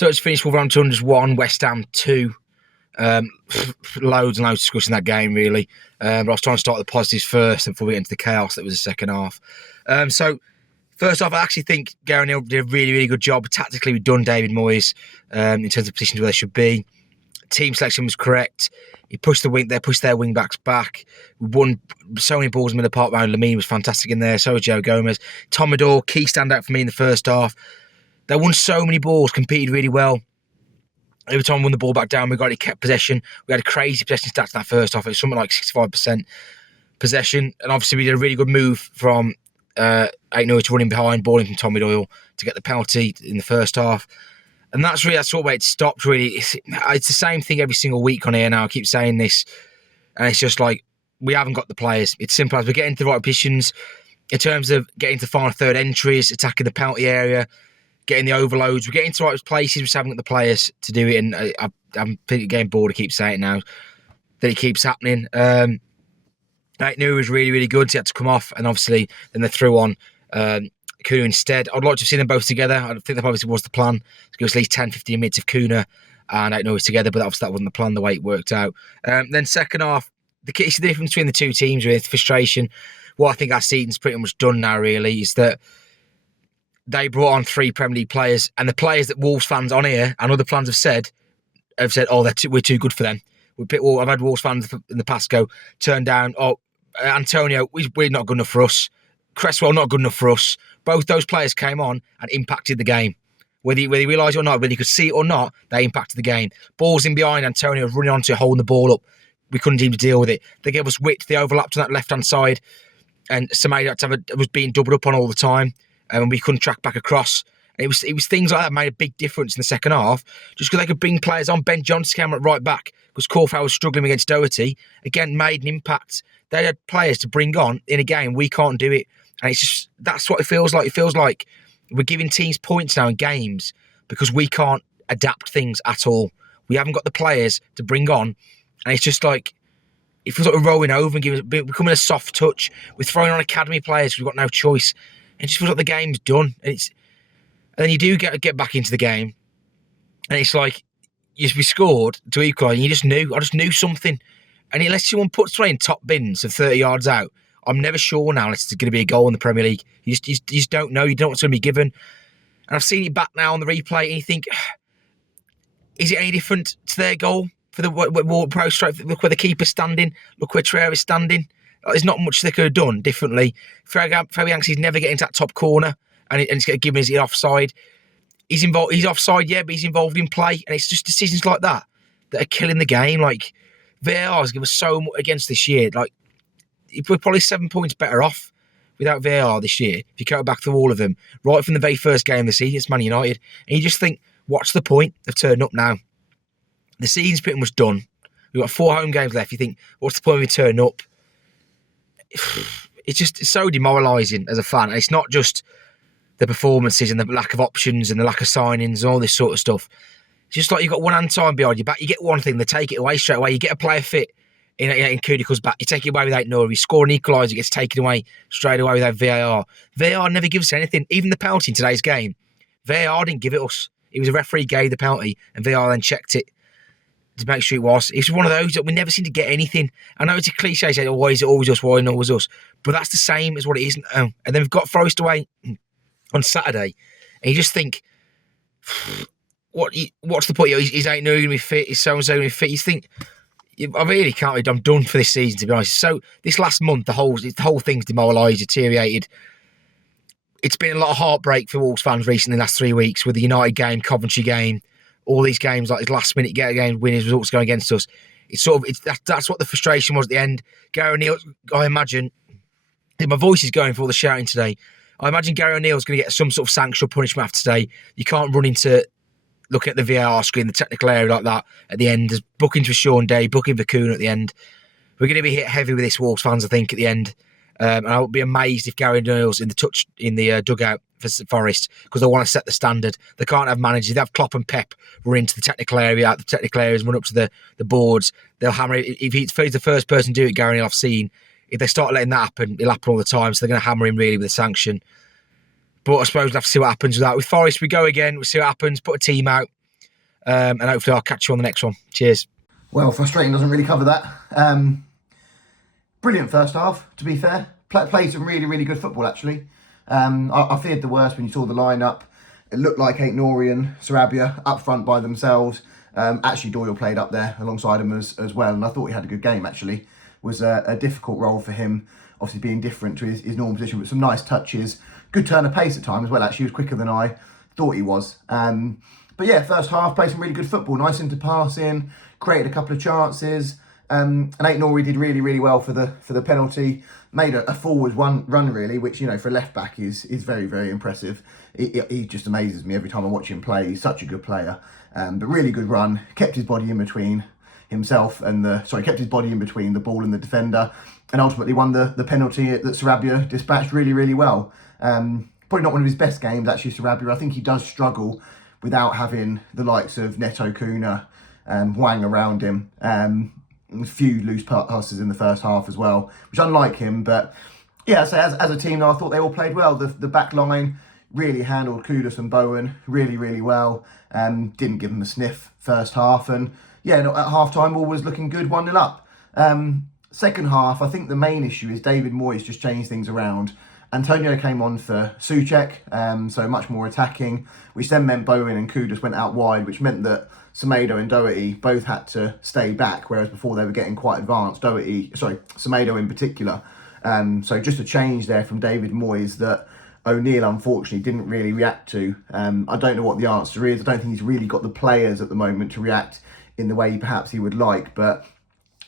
So it's finished Wolverhampton 1, West Ham 2. Loads and loads of discussion in that game, really. But I was trying to start the positives first before we get into the chaos that was the second half. So first off, I actually think Gary O'Neill did a really, really good job. Tactically, we've done David Moyes in terms of positions where they should be. Team selection was correct. He pushed their wing backs back. We won so many balls in the middle of the park round. Lamine was fantastic in there. So was Joe Gomez. Tom Adore, key standout for me in the first half. They won so many balls, competed really well. Every time we won the ball back down, we kept possession. We had a crazy possession stats in that first half. It was something like 65% possession. And obviously we did a really good move from Aït-Nouri running behind, balling from Tommy Doyle to get the penalty in the first half. And that's sort of where it stopped, really. It's the same thing every single week on here now. I keep saying this. And it's just like, we haven't got the players. It's simple as we get into the right positions in terms of getting to final third entries, attacking the penalty area, getting the overloads. We're getting to the right places. We just haven't got the players to do it. And I'm getting bored to keep saying it now that it keeps happening. Aït-Nouri was really, really good. He had to come off. And obviously, then they threw on Kuna instead. I'd like to have seen them both together. I think that obviously was the plan. To give us at least 10-15 minutes of Kuna and Aït-Nouri together, but obviously that wasn't the plan the way it worked out. Then second half, it's the difference between the two teams with frustration. What I think our season's pretty much done now, really, is that they brought on 3 Premier League players, and the players that Wolves fans on here and other fans have said, oh, we're too good for them. I've had Wolves fans in the past turn down, Antonio, we're not good enough for us. Cresswell, not good enough for us. Both those players came on and impacted the game. Whether you realise it or not, whether you could see it or not, they impacted the game. Balls in behind, Antonio was running onto it, holding the ball up. We couldn't even deal with it. They gave us width. They overlapped on that left-hand side. And Semedo was being doubled up on all the time. And we couldn't track back across. And it was things like that made a big difference in the second half. Just because they could bring players on. Ben Johnson came at right back because Corfau was struggling against Doherty. Again, made an impact. They had players to bring on in a game. We can't do it. And it's just, that's what it feels like. It feels like we're giving teams points now in games because we can't adapt things at all. We haven't got the players to bring on. And it's just like, it feels like we're rolling over and becoming a soft touch. We're throwing on academy players. We've got no choice. And it just feels like the game's done. And then you do get back into the game. And it's like, we scored to equalise. And you just knew. I just knew something. And unless someone puts three in top bins of 30 yards out, I'm never sure now unless it's going to be a goal in the Premier League. You just don't know. You don't know what's going to be given. And I've seen it back now on the replay, and you think, is it any different to their goal for the pro strike? Look where the keeper's standing. Look where Traore's standing. There's not much they could have done differently. Fabianski's never getting to that top corner, and it's given his offside. He's involved. He's offside, yeah, but he's involved in play, and it's just decisions like that that are killing the game. Like VAR has given us so much against this year. Like, we're probably 7 points better off without VAR this year, if you go back through all of them, right from the very first game of the season, it's Man United. And you just think, what's the point of turning up now? The season's pretty much done. We've got 4 home games left. You think, what's the point of me turning up? It's so demoralising as a fan. And it's not just the performances and the lack of options and the lack of signings and all this sort of stuff. It's just like you've got one hand time behind your back. You get one thing, they take it away straight away. You get a player fit, in Kudica's back, you take it away without Nouri. You score an equaliser, it gets taken away straight away without VAR. VAR never gives us anything. Even the penalty in today's game, VAR didn't give it us. It was a referee gave the penalty, and VAR then checked it to make sure it was. It's one of those that we never seem to get anything. I know it's a cliche, saying, why is it always us? Why is it always us? But that's the same as what it is now. And then we've got Forest away on Saturday, and you just think, what's the point? He's ain't going to be fit. He's so-and-so going to be fit. You think, I really can't. I'm done for this season, to be honest. So this last month, the whole thing's demoralised, deteriorated. It's been a lot of heartbreak for Wolves fans recently in the last 3 weeks with the United game, Coventry game, all these games like these last minute games, winners, results going against us. That's what the frustration was at the end. Gary O'Neill, I imagine, my voice is going for all the shouting today. I imagine Gary O'Neill's going to get some sort of sanction or punishment after today. You can't run into looking at the VAR screen, the technical area like that at the end. There's bookings for Sean Day, booking for Kuna at the end. We're going to be hit heavy with this, Wolves fans, I think, at the end. And I would be amazed if Gary O'Neill's in the dugout for Forest, because they want to set the standard. They can't have managers. They have Klopp and Pep run into the technical area, out the technical areas, run up to the boards. They'll hammer it. If he's the first person to do it, Gary O'Neill, I've seen, if they start letting that happen, it'll happen all the time. So they're going to hammer him really with a sanction. But I suppose we'll have to see what happens with that. With Forest, we go again. We'll see what happens. Put a team out. And hopefully I'll catch you on the next one. Cheers. Well, frustrating doesn't really cover that. Brilliant first half, to be fair. Played some really, really good football, actually. I feared the worst when you saw the lineup. It looked like Aït-Nouri and Sarabia up front by themselves. Actually, Doyle played up there alongside him as well, and I thought he had a good game, actually. It was a difficult role for him, obviously being different to his normal position, but some nice touches. Good turn of pace at times as well, actually. He was quicker than I thought he was. But yeah, first half, played some really good football. Nice into passing, created a couple of chances. And Aït-Nouri did really, really well for the penalty. Made a forward run really, which, you know, for a left back is very, very impressive. He just amazes me every time I watch him play. He's such a good player. But really good run. Kept his body in between himself and kept his body in between the ball and the defender, and ultimately won the penalty that Sarabia dispatched really, really well. Probably not one of his best games, actually, Sarabia. I think he does struggle without having the likes of Neto, Kuna, Wang around him. A few loose passes in the first half as well, which unlike him. But yeah, so as a team, I thought they all played well. The back line really handled Kudus and Bowen really, really well. Didn't give them a sniff first half. And yeah, at half time, all was looking good, 1-0 up. Second half, I think the main issue is David Moyes just changed things around. Antonio came on for Souček, so much more attacking, which then meant Bowen and Kudus went out wide, which meant that Semedo and Doherty both had to stay back, whereas before they were getting quite advanced. Semedo in particular. So just a change there from David Moyes that O'Neill unfortunately didn't really react to. I don't know what the answer is. I don't think he's really got the players at the moment to react in the way perhaps he would like, but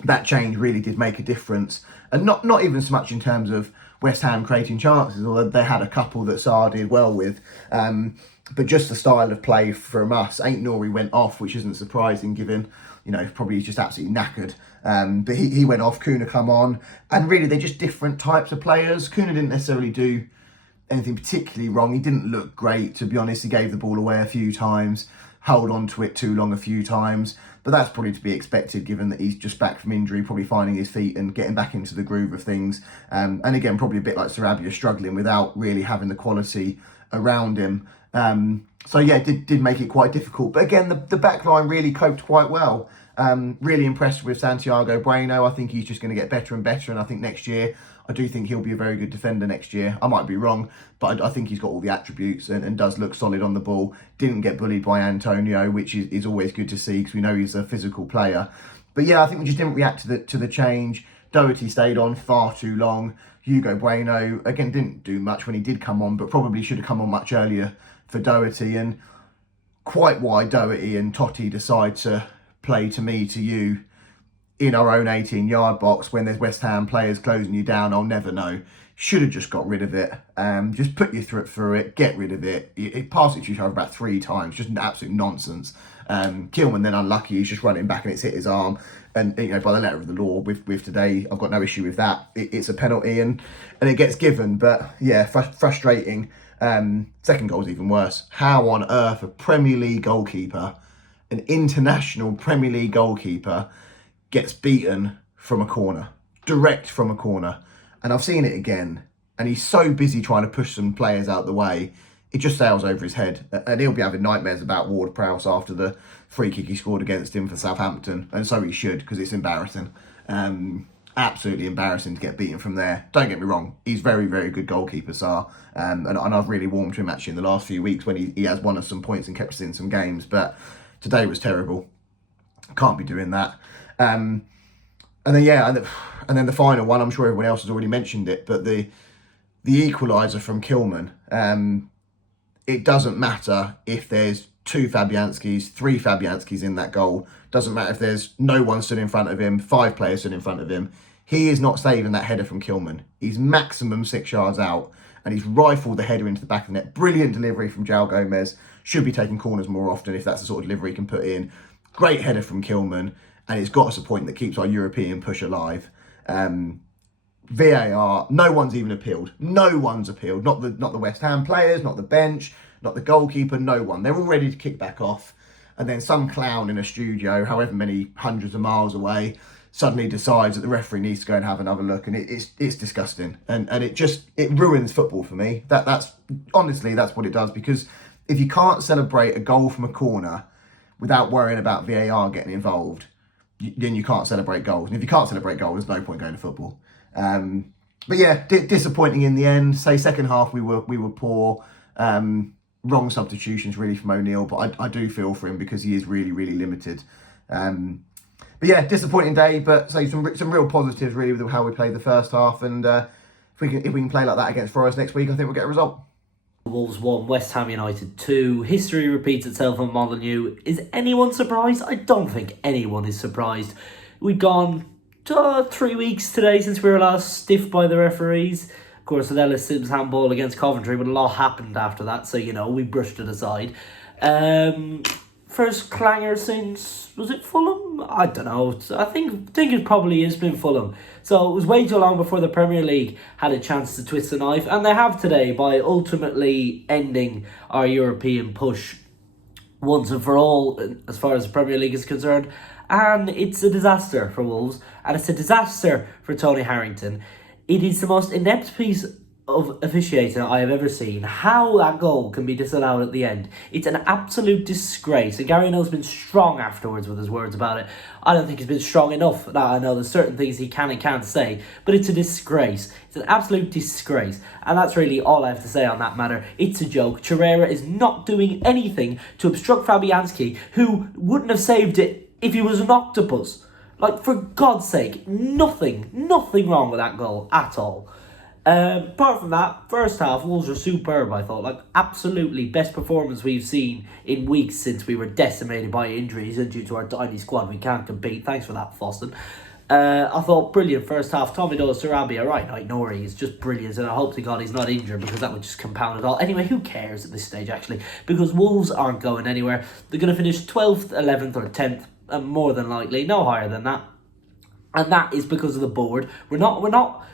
that change really did make a difference. And not even so much in terms of West Ham creating chances, although they had a couple that Sarr did well with. But just the style of play from us. Aït-Nouri went off, which isn't surprising given, you know, probably he's just absolutely knackered. But he went off, Kuna come on. And really, they're just different types of players. Kuna didn't necessarily do anything particularly wrong. He didn't look great, to be honest. He gave the ball away a few times, held on to it too long a few times. But that's probably to be expected given that he's just back from injury, probably finding his feet and getting back into the groove of things. And again, probably a bit like Sarabia, struggling without really having the quality around him. So yeah, it did make it quite difficult. But again, the back line really coped quite well. Really impressed with Santiago Bueno. I think he's just going to get better and better. And I think next year, I do think he'll be a very good defender next year. I might be wrong, but I think he's got all the attributes and does look solid on the ball. Didn't get bullied by Antonio, which is always good to see because we know he's a physical player. But yeah, I think we just didn't react to the change. Doherty stayed on far too long. Hugo Bueno, again, didn't do much when he did come on, but probably should have come on much earlier for Doherty. And quite why Doherty and Totti decide to play to me, to you, in our own 18-yard box when there's West Ham players closing you down, I'll never know. Should have just got rid of it. Just put you through it, get rid of it. It passed it to each other about 3 times, just absolute nonsense. Kilman then unlucky, he's just running back and it's hit his arm. And you know, by the letter of the law, with today, I've got no issue with that. It's a penalty and it gets given. But yeah, frustrating. Second goal's even worse. How on earth a Premier League goalkeeper, an international Premier League goalkeeper, gets beaten from a corner, direct from a corner. And I've seen it again. And he's so busy trying to push some players out the way, it just sails over his head. And he'll be having nightmares about Ward-Prowse after the free kick he scored against him for Southampton. And so he should, because it's embarrassing. Absolutely embarrassing to get beaten from there. Don't get me wrong, he's very, very good goalkeeper, Sarr. And I've really warmed to him actually in the last few weeks when he has won us some points and kept us in some games. But today was terrible. Can't be doing that. And then the final one, I'm sure everyone else has already mentioned it, but the equaliser from Kilman. It doesn't matter if there's 2 Fabianskis, 3 Fabianskis in that goal. Doesn't matter if there's no one stood in front of him, 5 players stood in front of him. He is not saving that header from Kilman. He's maximum 6 yards out, and he's rifled the header into the back of the net. Brilliant delivery from João Gomez. Should be taking corners more often if that's the sort of delivery he can put in. Great header from Kilman, and it's got us a point that keeps our European push alive. VAR, no one's even appealed. No one's appealed. Not the West Ham players, not the bench, not the goalkeeper, no one. They're all ready to kick back off. And then some clown in a studio, however many hundreds of miles away, suddenly decides that the referee needs to go and have another look. And it's disgusting. And it ruins football for me. That's honestly, that's what it does. Because if you can't celebrate a goal from a corner without worrying about VAR getting involved, then you can't celebrate goals. And if you can't celebrate goals, there's no point going to football. But yeah, disappointing in the end. Say second half we were poor. Wrong substitutions really from O'Neill, but I do feel for him because he is really, really limited. But yeah, disappointing day, but say some real positives really with how we played the first half, and if we can play like that against Forest next week, I think we'll get a result. Wolves 1, West Ham United 2. History repeats itself on Molineux. Is anyone surprised? I don't think anyone is surprised. We've gone 3 weeks today since we were last stiffed by the referees. Of course, with Ellis Sims handball against Coventry, but a lot happened after that, so we brushed it aside. First clanger since, was it Fulham? I don't know. I think it probably has been Fulham. So it was way too long before the Premier League had a chance to twist the knife, and they have today by ultimately ending our European push once and for all as far as the Premier League is concerned. And it's a disaster for Wolves, and it's a disaster for Tony Harrington. It is the most inept piece of officiating I have ever seen. How that goal can be disallowed at the end, it's an absolute disgrace. And Gary O'Neill's been strong afterwards with his words about it. I don't think he's been strong enough. Now I know there's certain things he can and can't say, but it's a disgrace. It's an absolute disgrace, and that's really all I have to say on that matter. It's a joke. Chirera is not doing anything to obstruct Fabianski, who wouldn't have saved it if he was an octopus. Like, for God's sake, nothing wrong with that goal at all. Apart from that, first half, Wolves were superb, I thought. Like, absolutely best performance we've seen in weeks since we were decimated by injuries, and due to our tiny squad, we can't compete. Thanks for that, Foston. I thought brilliant first half. Tommy Doyle, Sarabia, right night, Nori is just brilliant, and I hope to God he's not injured because that would just compound it all. Anyway, who cares at this stage, actually? Because Wolves aren't going anywhere. They're going to finish 12th, 11th, or 10th, and more than likely, no higher than that. And that is because of the board. We're not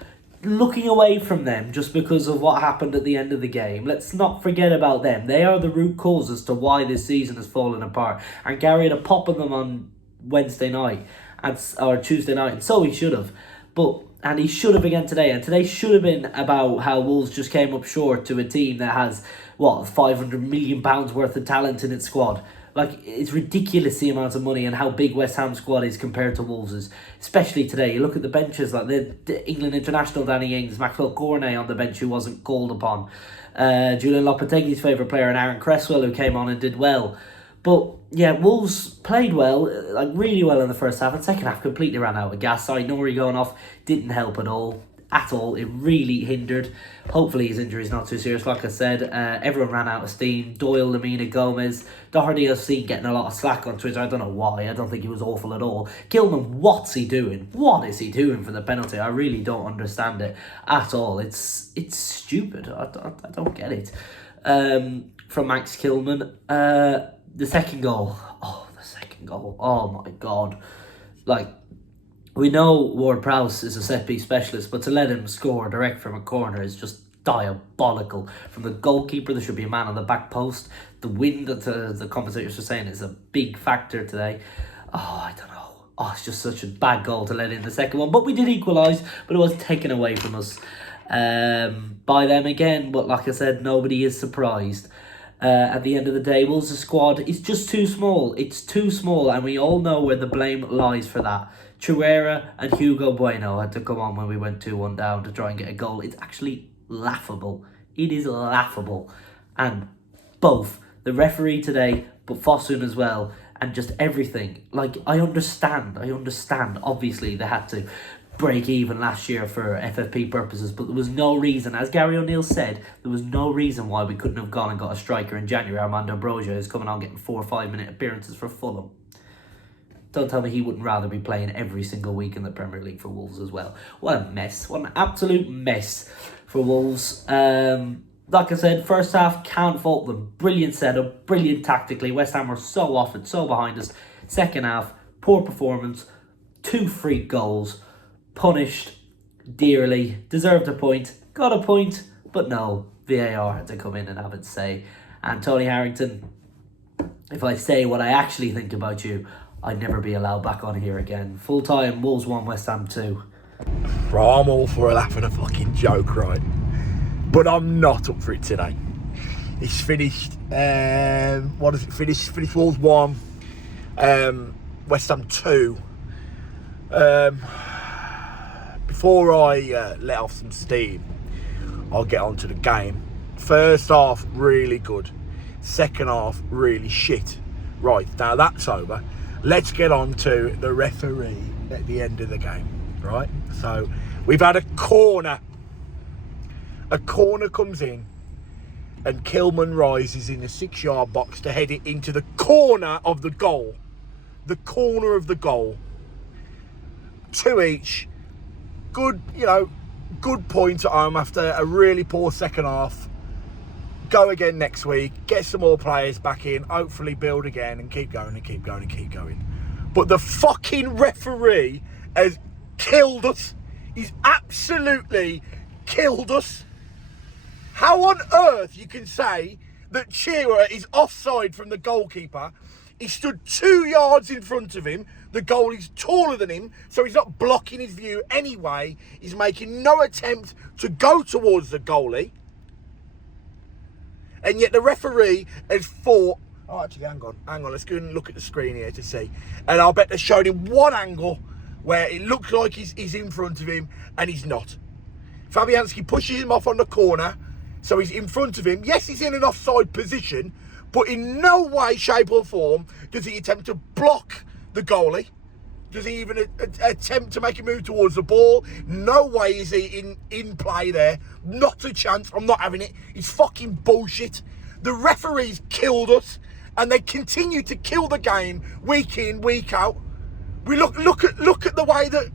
looking away from them just because of what happened at the end of the game. Let's not forget about them. They are the root cause as to why this season has fallen apart. And Gary had a pop on them on Wednesday night or Tuesday night, and so he should have. And he should have again today. And today should have been about how Wolves just came up short to a team that has, £500 million worth of talent in its squad. Like, it's ridiculous the amount of money and how big West Ham's squad is compared to Wolves's. Especially today. You look at the benches, like the England international Danny Ings, Maxwell Cornet on the bench who wasn't called upon. Julian Lopetegui's favourite player, and Aaron Cresswell, who came on and did well. But yeah, Wolves played well, like really well in the first half, and second half completely ran out of gas. Sorry, Nori going off didn't help at all. It really hindered. Hopefully his injury is not too serious. Like I said, everyone ran out of steam. Doyle, Lamina, Gomez, Doherty I've seen getting a lot of slack on Twitter. I don't know why. I don't think he was awful at all. Gilman, what's he doing? What is he doing for the penalty? I really don't understand it at all. It's stupid. I don't get it. From Max Kilman, the second goal. Oh my God. Like, we know Ward-Prowse is a set-piece specialist, but to let him score direct from a corner is just diabolical. From the goalkeeper, there should be a man on the back post. The wind that the commentators were saying is a big factor today. I don't know. It's just such a bad goal to let in the second one. But we did equalise, but it was taken away from us by them again. But like I said, nobody is surprised. At the end of the day, Wolves' squad is just too small. It's too small, and we all know where the blame lies for that. Chirera and Hugo Bueno had to come on when we went 2-1 down to try and get a goal. It's actually laughable. It is laughable. And both the referee today, but Fosun as well, and just everything. Like, I understand. Obviously, they had to break even last year for FFP purposes, but there was no reason, as Gary O'Neill said, there was no reason why we couldn't have gone and got a striker in January. Armando Broja is coming on getting 4 or 5 minute appearances for Fulham. Don't tell me he wouldn't rather be playing every single week in the Premier League for Wolves as well. What a mess. What an absolute mess for Wolves. Like I said, first half, can't fault them. Brilliant setup, brilliant tactically. West Ham were so off and so behind us. Second half, poor performance, 2 freak goals, punished dearly, deserved a point, got a point, but no, VAR had to come in and have its say. And Tony Harrington, if I say what I actually think about you, I'd never be allowed back on here again. Full time, Wolves 1, West Ham 2. Right, I'm all for laughing a fucking joke, right? But I'm not up for it today. It's finished. What is it? Finished Wolves 1, West Ham 2. Before I let off some steam, I'll get on to the game. First half, really good. Second half, really shit. Right, now that's over. Let's get on to the referee at the end of the game, right? So, we've had a corner. A corner comes in, and Kilman rises in the 6-yard box to head it into the corner of the goal. The corner of the goal. 2 each. Good, good point at home after a really poor second half. Go again next week, get some more players back in, hopefully build again and keep going and keep going and keep going. But the fucking referee has killed us. He's absolutely killed us. How on earth you can say that Shearer is offside from the goalkeeper? He stood 2 yards in front of him. The goalie's taller than him, so he's not blocking his view anyway. He's making no attempt to go towards the goalie. And yet the referee has fought. Oh, actually, hang on. Let's go and look at the screen here to see. And I'll bet they showed him one angle where it looks like he's in front of him, and he's not. Fabianski pushes him off on the corner, so he's in front of him. Yes, he's in an offside position, but in no way, shape or form does he attempt to block the goalie. Does he even attempt to make a move towards the ball? No way is he in play there. Not a chance. I'm not having it. It's fucking bullshit. The referees killed us, and they continue to kill the game week in, week out. We look at the way that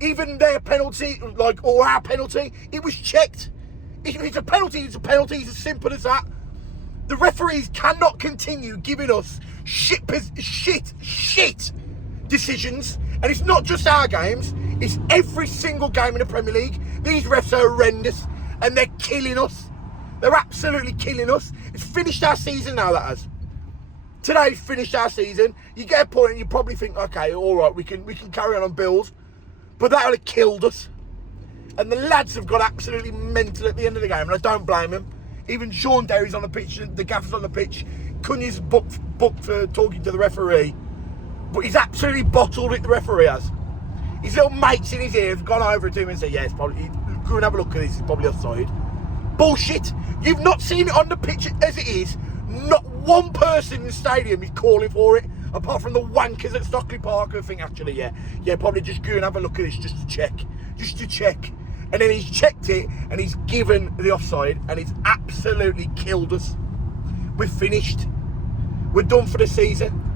even their penalty, or our penalty, it was checked. If it's a penalty, it's a penalty. It's as simple as that. The referees cannot continue giving us shit decisions, and it's not just our games, it's every single game in the Premier League. These refs are horrendous, and they're killing us. They're absolutely killing us. It's finished our season now, that has. Today's finished our season. You get a point and you probably think, okay, alright, we can carry on build, but that would have killed us. And the lads have got absolutely mental at the end of the game, and I don't blame him. Even Sean Derry's on the pitch, the gaffer's on the pitch. Cunha's booked for talking to the referee. But he's absolutely bottled it, the referee has. His little mates in his ear have gone over to him and said, yeah, it's probably, go and have a look at this, it's probably offside. Bullshit. You've not seen it on the pitch as it is. Not one person in the stadium is calling for it, apart from the wankers at Stockley Park who think, actually, yeah, probably just go and have a look at this just to check. And then he's checked it, and he's given the offside, and it's absolutely killed us. We're finished. We're done for the season.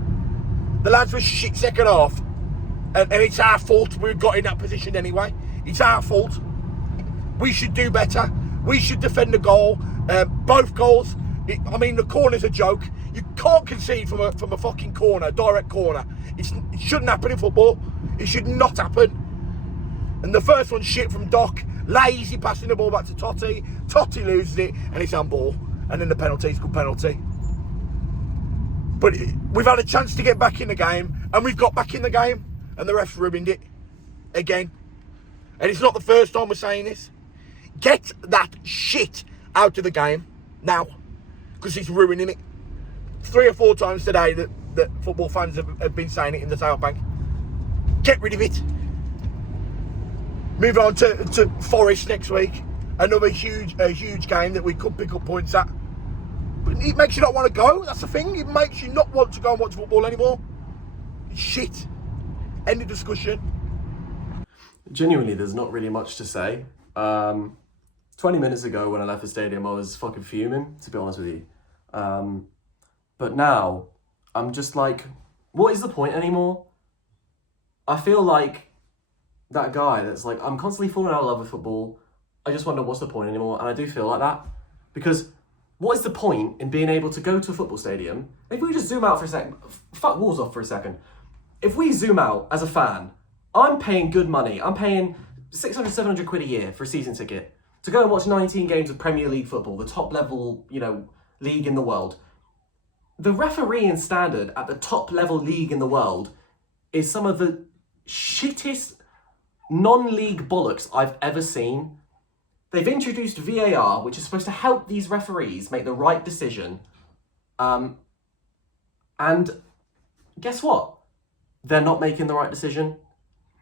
The lads were shit second half, and it's our fault we got in that position anyway. It's our fault. We should do better. We should defend the goal. Both goals. The corner's a joke. You can't concede from a fucking corner, direct corner. It shouldn't happen in football. It should not happen. And the first one's shit from Doc. Lazy passing the ball back to Totti. Totti loses it, and it's on ball. And then the penalty's a good penalty. But we've had a chance to get back in the game, and we've got back in the game, and the ref ruined it again. And it's not the first time we're saying this. Get that shit out of the game now, because it's ruining it. 3 or 4 times today that football fans have been saying it in the South Bank. Get rid of it. Moving on to Forest next week. Another huge game that we could pick up points at. But it makes you not want to go. That's the thing. It makes you not want to go and watch football anymore. It's shit. End of discussion. Genuinely, there's not really much to say. 20 minutes ago when I left the stadium, I was fucking fuming, to be honest with you. But now, I'm just like, what is the point anymore? I feel like that guy that's like, I'm constantly falling out of love with football. I just wonder what's the point anymore. And I do feel like that. Because what is the point in being able to go to a football stadium? If we just zoom out for a second, fuck Wolves off for a second. If we zoom out as a fan, I'm paying good money. I'm paying 600, 700 quid a year for a season ticket to go and watch 19 games of Premier League football, the top level, league in the world. The refereeing standard at the top level league in the world is some of the shittest non-league bollocks I've ever seen. They've introduced VAR, which is supposed to help these referees make the right decision. And guess what? They're not making the right decision.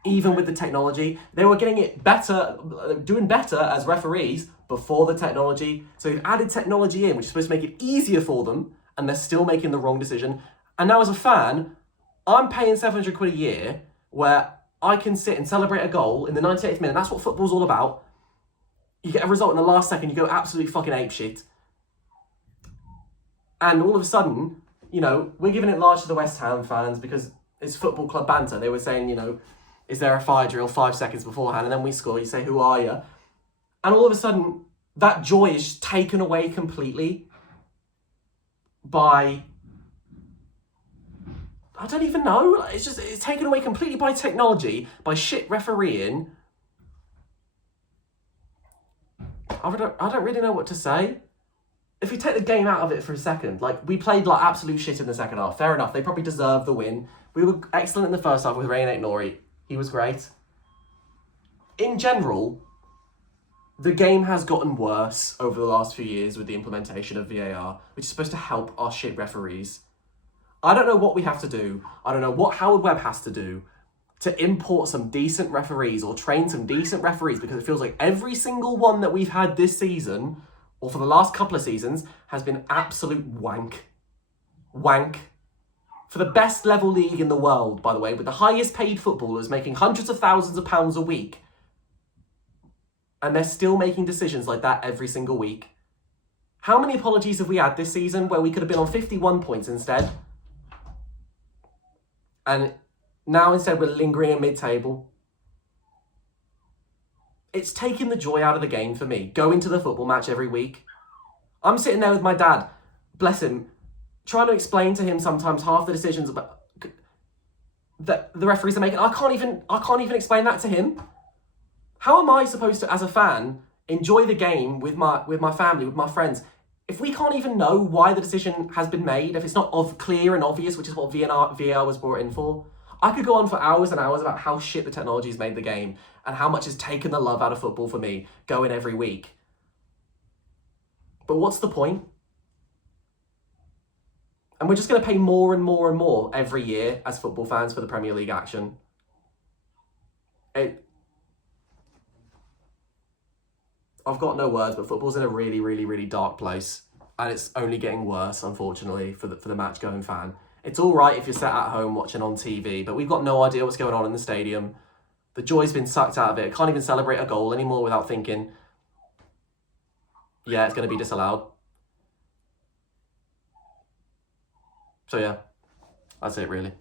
Even with the technology, they were getting it better, doing better as referees before the technology. So they've added technology in, which is supposed to make it easier for them, and they're still making the wrong decision. And now as a fan, I'm paying 700 quid a year where I can sit and celebrate a goal in the 98th minute. That's what football's all about. You get a result in the last second, you go absolutely fucking apeshit. And all of a sudden, you know, we're giving it large to the West Ham fans because it's football club banter. They were saying, you know, is there a fire drill 5 seconds beforehand? And then we score, you say, who are you? And all of a sudden, that joy is just taken away completely by, I don't even know. It's taken away completely by technology, by shit refereeing. I don't really know what to say. If we take the game out of it for a second, like, we played like absolute shit in the second half. Fair enough, they probably deserved the win. We were excellent in the first half with Rain Nori. He was great. In general, the game has gotten worse over the last few years with the implementation of VAR, which is supposed to help our shit referees. I don't know what we have to do. I don't know what Howard Webb has to do to import some decent referees or train some decent referees, because it feels like every single one that we've had this season, or for the last couple of seasons, has been absolute wank. Wank. For the best level league in the world, by the way, with the highest paid footballers making hundreds of thousands of pounds a week. And they're still making decisions like that every single week. How many apologies have we had this season where we could have been on 51 points instead? And now instead we're lingering in mid-table. It's taking the joy out of the game for me, going to the football match every week. I'm sitting there with my dad, bless him, trying to explain to him sometimes half the decisions about that the referees are making. I can't even explain that to him. How am I supposed to, as a fan, enjoy the game with my family, with my friends, if we can't even know why the decision has been made, if it's not clear and obvious, which is what VAR was brought in for? I could go on for hours and hours about how shit the technology has made the game and how much has taken the love out of football for me, going every week. But what's the point? And we're just going to pay more and more and more every year as football fans for the Premier League action. I've got no words, but football's in a really, really, really dark place. And it's only getting worse, unfortunately, for the match-going fan. It's all right if you're sat at home watching on TV, but we've got no idea what's going on in the stadium. The joy's been sucked out of it. I can't even celebrate a goal anymore without thinking, yeah, it's going to be disallowed. So yeah, that's it really.